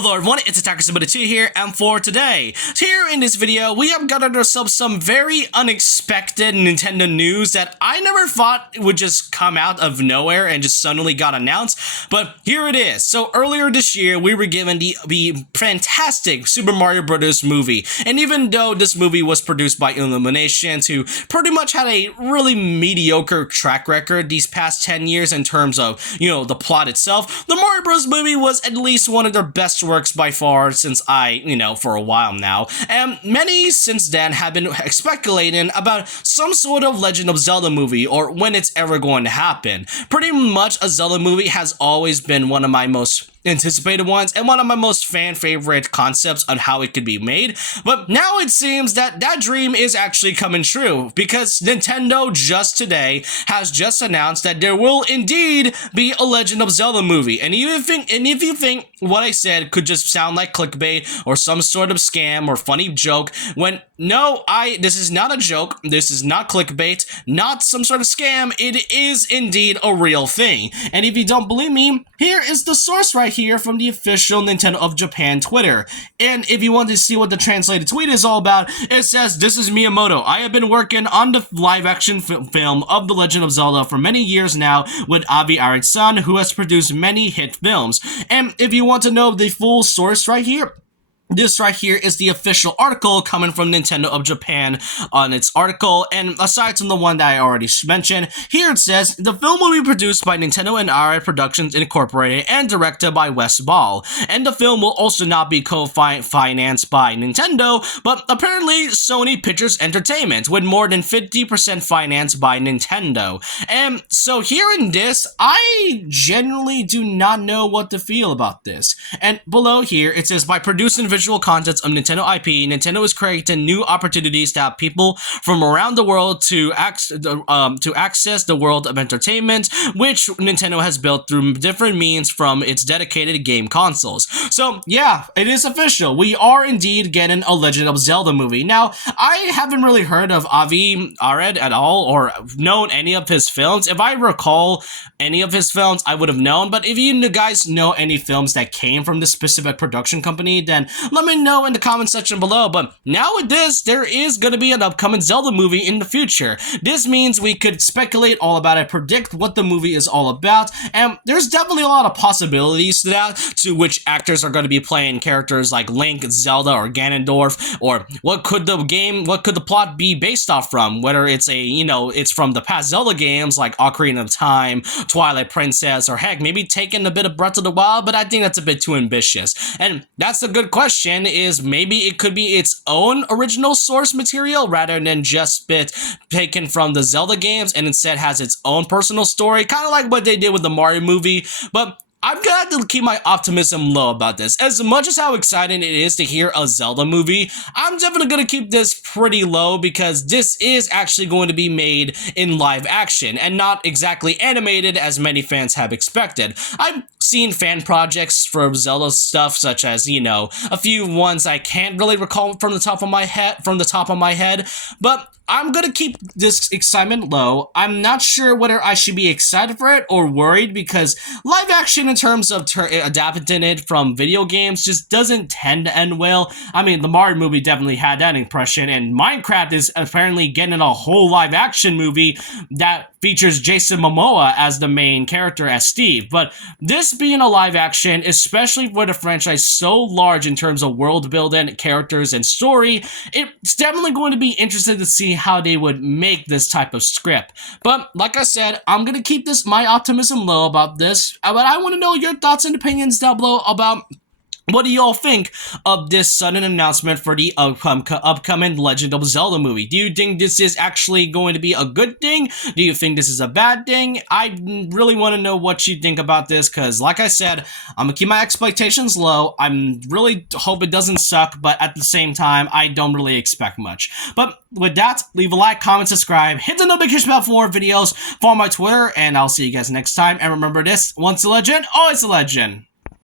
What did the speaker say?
Hello everyone, it's Attacker2 here, and for today, here in this video, we have gathered ourselves some very unexpected Nintendo news that I never thought would just come out of nowhere and just suddenly got announced, but here it is. So earlier this year, we were given the fantastic Super Mario Bros. Movie, and even though this movie was produced by Illumination, who pretty much had a really mediocre track record these past 10 years in terms of, the plot itself, the Mario Bros. Movie was at least one of their best works by far since for a while now, and many since then have been speculating about some sort of Legend of Zelda movie or when it's ever going to happen. Pretty much a Zelda movie has always been one of my most anticipated ones and one of my most fan favorite concepts on how it could be made, but now it seems that that dream is actually coming true because Nintendo just today has just announced that there will indeed be a Legend of Zelda movie. And if you think what I said could just sound like clickbait or some sort of scam or funny joke, when no, this is not a joke, this is not clickbait, not some sort of scam, it is indeed a real thing. And if you don't believe me, here is the source right here from the official Nintendo of Japan Twitter. And if you want to see what the translated tweet is all about, it says, "This is Miyamoto. I have been working on the live-action film of The Legend of Zelda for many years now with Avi Arad-san, who has produced many hit films." And if you want to know the full source right here, this right here is the official article coming from Nintendo of Japan on its article, and aside from the one that I already mentioned, here it says, "The film will be produced by Nintendo and Arad Productions Incorporated and directed by Wes Ball, and the film will also not be co-financed by Nintendo, but apparently Sony Pictures Entertainment, with more than 50% financed by Nintendo." And so hearing this, I genuinely do not know what to feel about this. And below here, it says, "By producing visual contents of Nintendo IP, Nintendo is creating new opportunities to have people from around the world to access the world of entertainment, which Nintendo has built through different means from its dedicated game consoles." So yeah, it is official. We are indeed getting a Legend of Zelda movie. Now, I haven't really heard of Avi Arad at all or known any of his films. If I recall any of his films, I would have known, but if you guys know any films that came from this specific production company, then let me know in the comment section below. But now with this, there is going to be an upcoming Zelda movie in the future. This means we could speculate all about it, predict what the movie is all about, and there's definitely a lot of possibilities to that, to which actors are going to be playing characters like Link, Zelda, or Ganondorf, or what could the plot be based off from, whether it's it's from the past Zelda games like Ocarina of Time, Twilight Princess, or heck, maybe taking a bit of Breath of the Wild, but I think that's a bit too ambitious. And that's a good question, is maybe it could be its own original source material rather than just bit taken from the Zelda games and instead has its own personal story, kind of like what they did with the Mario movie. But I'm gonna have to keep my optimism low about this. As much as how exciting it is to hear a Zelda movie, I'm definitely gonna keep this pretty low because this is actually going to be made in live action and not exactly animated as many fans have expected. I've seen fan projects for Zelda stuff, such as, a few ones I can't really recall from the top of my head, but I'm gonna keep this excitement low. I'm not sure whether I should be excited for it or worried because live action in terms of adapting it from video games just doesn't tend to end well. I mean, the Mario movie definitely had that impression, and Minecraft is apparently getting a whole live action movie that features Jason Momoa as the main character as Steve. But this being a live action, especially for the franchise so large in terms of world building, characters, and story, it's definitely going to be interesting to see how they would make this type of script. But like I said, I'm gonna keep my optimism low about this, but I want to know your thoughts and opinions down below about what do y'all think of this sudden announcement for the upcoming Legend of Zelda movie? Do you think this is actually going to be a good thing? Do you think this is a bad thing? I really want to know what you think about this, because like I said, I'm going to keep my expectations low. I'm really hope it doesn't suck, but at the same time, I don't really expect much. But with that, leave a like, comment, subscribe, hit the notification bell for more videos, follow my Twitter, and I'll see you guys next time. And remember this, once a legend, always a legend.